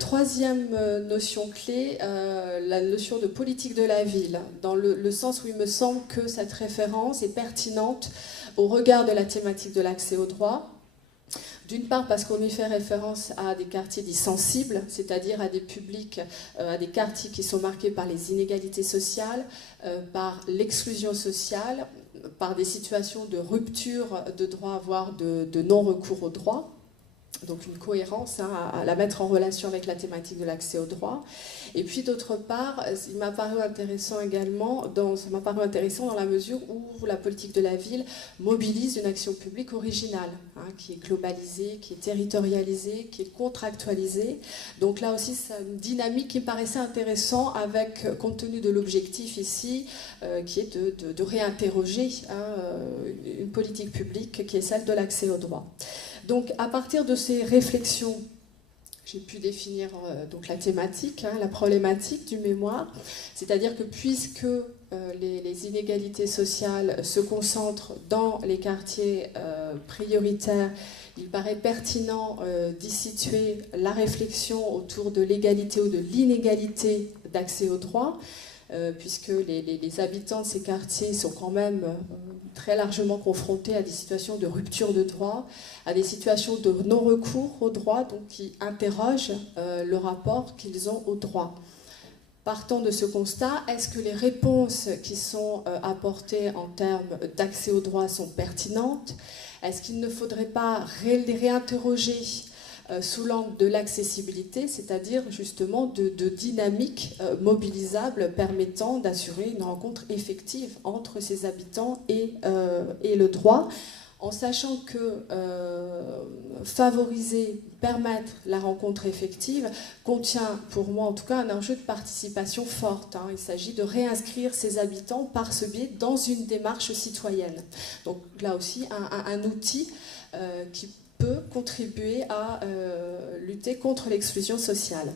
Troisième notion clé, la notion de politique de la ville, dans le sens où il me semble que cette référence est pertinente au regard de la thématique de l'accès au droit. D'une part parce qu'on y fait référence à des quartiers dits sensibles, c'est-à-dire à des publics, à des quartiers qui sont marqués par les inégalités sociales, par l'exclusion sociale, par des situations de rupture de droit, voire de non-recours au droit. Donc une cohérence à la mettre en relation avec la thématique de l'accès au droit. Il m'a paru intéressant également, ça m'a paru intéressant dans la mesure où la politique de la ville mobilise une action publique originale, qui est globalisée, qui est territorialisée, qui est contractualisée. Donc là aussi, c'est une dynamique qui me paraissait intéressante compte tenu de l'objectif ici, qui est de réinterroger une politique publique qui est celle de l'accès au droit. Donc à partir de ces réflexions, j'ai pu définir donc la thématique, la problématique du mémoire, c'est-à-dire que puisque les inégalités sociales se concentrent dans les quartiers prioritaires, il paraît pertinent d'y situer la réflexion autour de l'égalité ou de l'inégalité d'accès au droit, puisque les habitants de ces quartiers sont quand même très largement confrontés à des situations de rupture de droit, à des situations de non-recours au droit, donc qui interrogent le rapport qu'ils ont au droit. Partant de ce constat, est-ce que les réponses qui sont apportées en termes d'accès au droit sont pertinentes? Est-ce qu'il ne faudrait pas les réinterroger sous l'angle de l'accessibilité, c'est-à-dire justement de dynamiques mobilisables permettant d'assurer une rencontre effective entre ces habitants et le droit, en sachant que favoriser, permettre la rencontre effective contient, pour moi en tout cas, un enjeu de participation forte. Il s'agit de réinscrire ces habitants par ce biais dans une démarche citoyenne. Donc là aussi, un outil qui peut contribuer à lutter contre l'exclusion sociale.